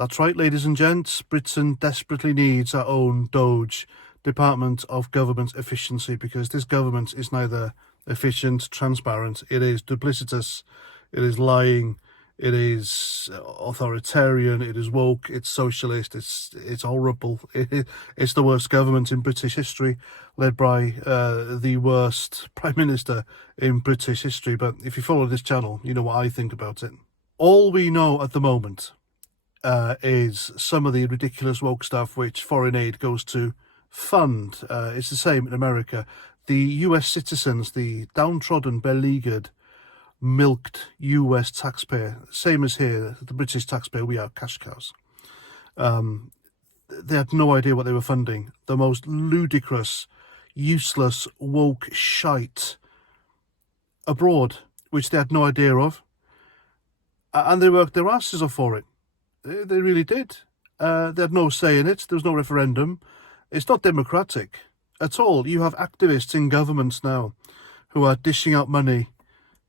That's right, ladies and gents. Britain desperately needs our own DOGE, Department of Government Efficiency, because this government is neither efficient, transparent, it is duplicitous, it is lying, it is authoritarian, it is woke, it's socialist, it's horrible. It's the worst government in British history, led by the worst Prime Minister in British history. But if you follow this channel, you know what I think about it. All we know at the moment is some of the ridiculous woke stuff which foreign aid goes to fund. It's the same in America. The US citizens, the downtrodden, beleaguered, milked US taxpayer, same as here, the British taxpayer, we are cash cows. They had no idea what they were funding. The most ludicrous, useless, woke shite abroad, which they had no idea of. And they worked their asses off for it. They really did. They had no say in it. There was no referendum. It's not democratic at all. You have activists in governments now who are dishing out money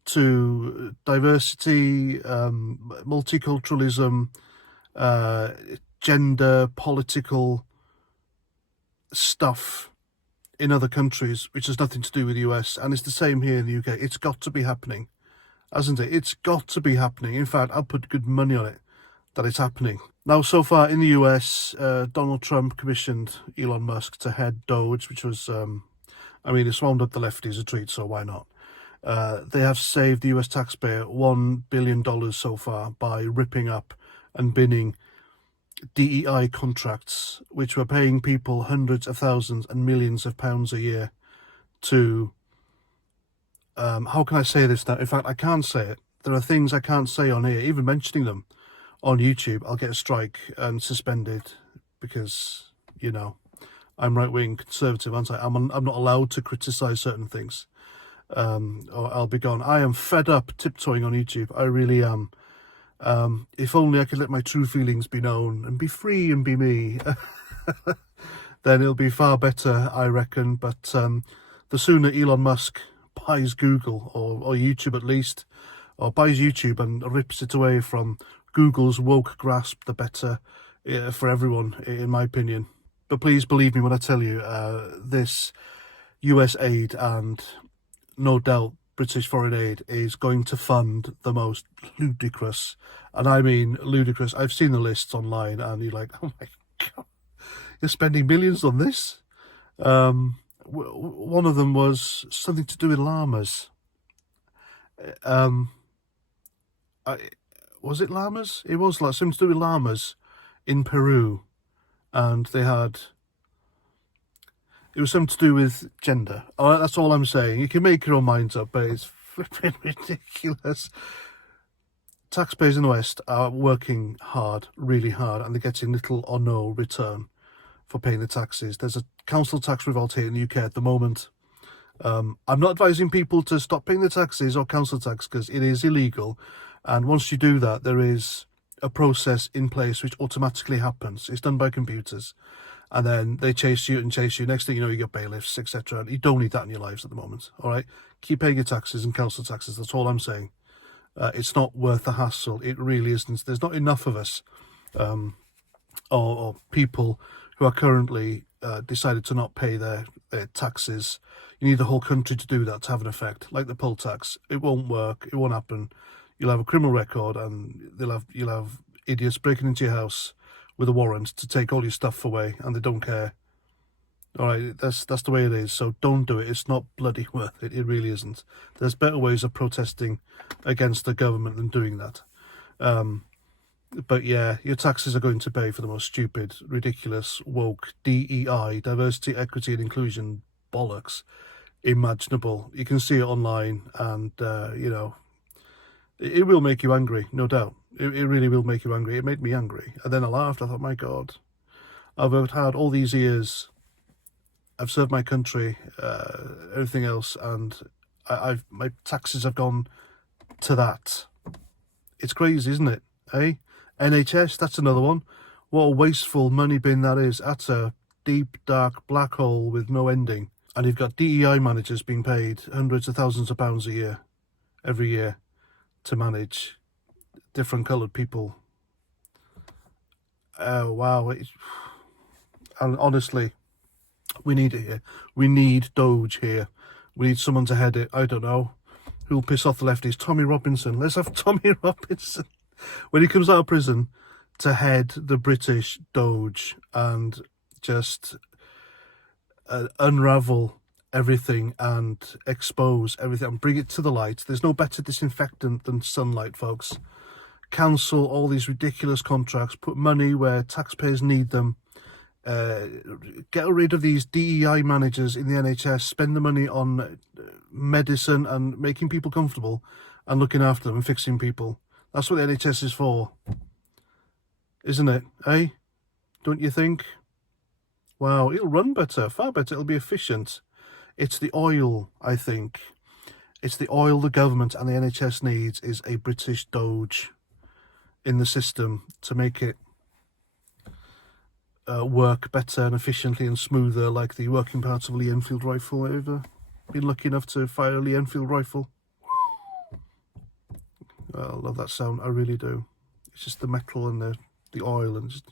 to diversity, multiculturalism, gender, political stuff in other countries, which has nothing to do with the US. And it's the same here in the UK. It's got to be happening, hasn't it? It's got to be happening. In fact, I'll put good money on it that it's happening. Now, so far in the US, Donald Trump commissioned Elon Musk to head DOGE, which was, it's wound up the lefties a treat, so why not? They have saved the US taxpayer $1 billion so far by ripping up and binning DEI contracts, which were paying people hundreds of thousands and millions of pounds a year to, how can I say this now? In fact, I can't say it. There are things I can't say on here, even mentioning them on YouTube. I'll get a strike and suspended because, you know, I'm right-wing conservative, aren't I? I'm not allowed to criticise certain things, or I'll be gone. I am fed up tiptoeing on YouTube. I really am. If only I could let my true feelings be known and be free and be me, then it'll be far better, I reckon. But the sooner Elon Musk buys Google, or YouTube at least, or buys YouTube and rips it away from Google's woke grasp, the better for everyone, in my opinion. But please believe me when I tell you, this US aid, and no doubt British foreign aid, is going to fund the most ludicrous, and I mean ludicrous. I've seen the lists online and you're like, oh my God, you're spending millions on this? One of them was something to do with llamas. Was it llamas? It was like something to do with llamas in Peru, and they had, it was something to do with gender. Oh, that's all I'm saying. You can make your own minds up, but it's flipping ridiculous. Taxpayers in the West are working hard, really hard, and they're getting little or no return for paying the taxes. There's a council tax revolt here in the UK at the moment. I'm not advising people to stop paying the taxes or council tax, because it is illegal. And once you do that, there is a process in place which automatically happens. It's done by computers. And then they chase you and chase you. Next thing you know, you get bailiffs, etc. And you don't need that in your lives at the moment. All right? Keep paying your taxes and council taxes. That's all I'm saying. It's not worth the hassle. It really isn't. There's not enough of us, or people who are currently decided to not pay their taxes. You need the whole country to do that to have an effect. Like the poll tax. It won't work. It won't happen. You'll have a criminal record, and you'll have idiots breaking into your house with a warrant to take all your stuff away, and they don't care. All right, that's the way it is. So don't do it. It's not bloody worth it. It really isn't. There's better ways of protesting against the government than doing that. But yeah, your taxes are going to pay for the most stupid, ridiculous, woke, DEI, diversity, equity and inclusion bollocks imaginable. You can see it online, and you know, it will make you angry, no doubt. It really will make you angry. It made me angry. And then I laughed. I thought, my God, I've worked hard all these years. I've served my country, everything else, and my taxes have gone to that. It's crazy, isn't it? Eh? NHS, that's another one. What a wasteful money bin that is. That's a deep, dark black hole with no ending. And you've got DEI managers being paid hundreds of thousands of pounds a year, every year, to manage different coloured people. wow. And honestly, we need it here. We need DOGE here. We need someone to head it. I don't know. Who'll piss off the lefties? Tommy Robinson. Let's have Tommy Robinson when he comes out of prison to head the British DOGE and just unravel everything and expose everything and bring it to the light. There's no better disinfectant than sunlight, folks. Cancel all these ridiculous contracts, put money where taxpayers need them, get rid of these DEI managers in the NHS, spend the money on medicine and making people comfortable and looking after them and fixing people. That's what the NHS is for, isn't it, eh? Don't you think? Wow, it'll run better, far better, it'll be efficient. It's the oil, I think. It's the oil the government and the NHS needs is a British DOGE in the system to make it work better and efficiently and smoother, like the working parts of a Lee Enfield rifle. Ever been lucky enough to fire a Lee Enfield rifle? I love that sound, I really do. It's just the metal and the oil and just,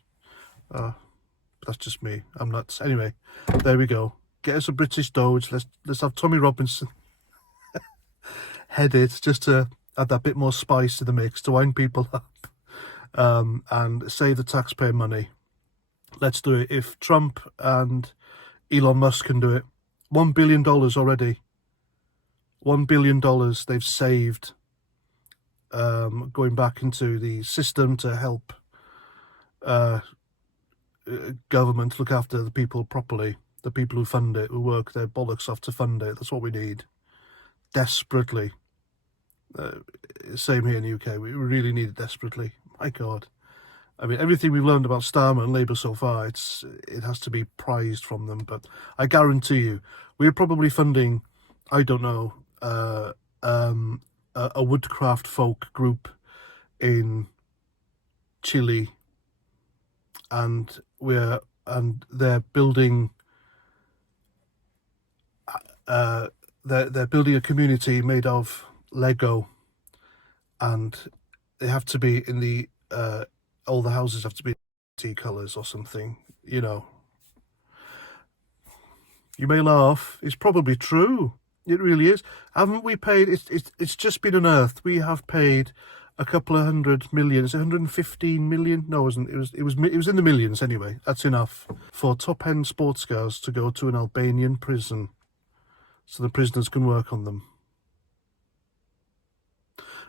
that's just me. I'm nuts. Anyway, there we go. Get us a British DOGE. Let's have Tommy Robinson head it, just to add that bit more spice to the mix, to wind people up, and save the taxpayer money. Let's do it. If Trump and Elon Musk can do it, $1 billion already. $1 billion they've saved, going back into the system to help government look after the people properly, the people who fund it, who work their bollocks off to fund it. That's what we need, desperately. Same here in the UK, we really need it desperately. My God, I mean, everything we've learned about Starmer and Labour so far, it has to be prized from them. But I guarantee you, we're probably funding, I don't know, a woodcraft folk group in Chile, and they're building they're building a community made of Lego, and they have to be in the all the houses have to be tea colours or something, you know. You may laugh, it's probably true. It really is. Haven't we paid? It's just been unearthed. We have paid a couple of 100 million. Is it 115 million? No, it wasn't. It was in the millions anyway. That's enough for top-end sports cars to go to an Albanian prison, so the prisoners can work on them.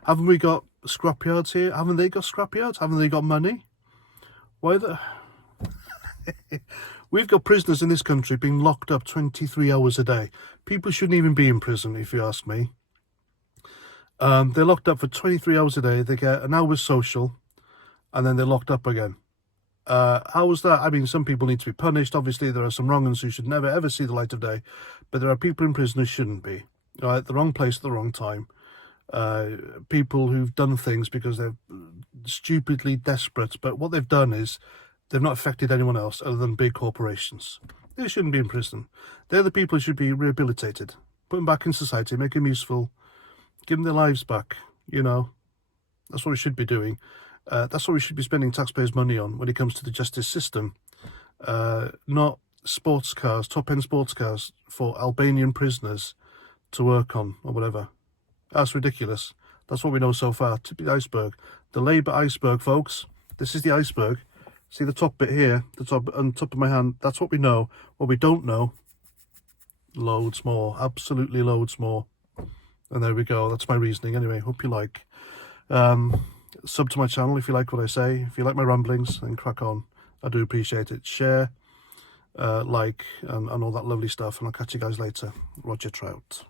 Haven't we got scrapyards here? Haven't they got scrapyards? Haven't they got money? Why the? We've got prisoners in this country being locked up 23 hours a day. People shouldn't even be in prison, if you ask me. They're locked up for 23 hours a day. They get an hour's social, and then they're locked up again. How was that? I mean, some people need to be punished. Obviously, there are some wrong uns who should never, ever see the light of day. But there are people in prison who shouldn't be. At the wrong place at the wrong time. People who've done things because they're stupidly desperate. But what they've done is they've not affected anyone else other than big corporations. They shouldn't be in prison. They're the people who should be rehabilitated. Put them back in society, make them useful. Give them their lives back, you know. That's what we should be doing. That's what we should be spending taxpayers' money on when it comes to the justice system. Not sports cars, top-end sports cars for Albanian prisoners to work on or whatever. That's ridiculous. That's what we know so far. Tip of the iceberg. The Labour iceberg, folks. This is the iceberg. See the top bit here, the top on top of my hand. That's what we know. What we don't know, loads more. Absolutely loads more. And there we go. That's my reasoning. Anyway, hope you like. Sub to my channel if you like what I say. If you like my ramblings, then crack on. I do appreciate it. Share, like, and all that lovely stuff. And I'll catch you guys later. Roger Trout.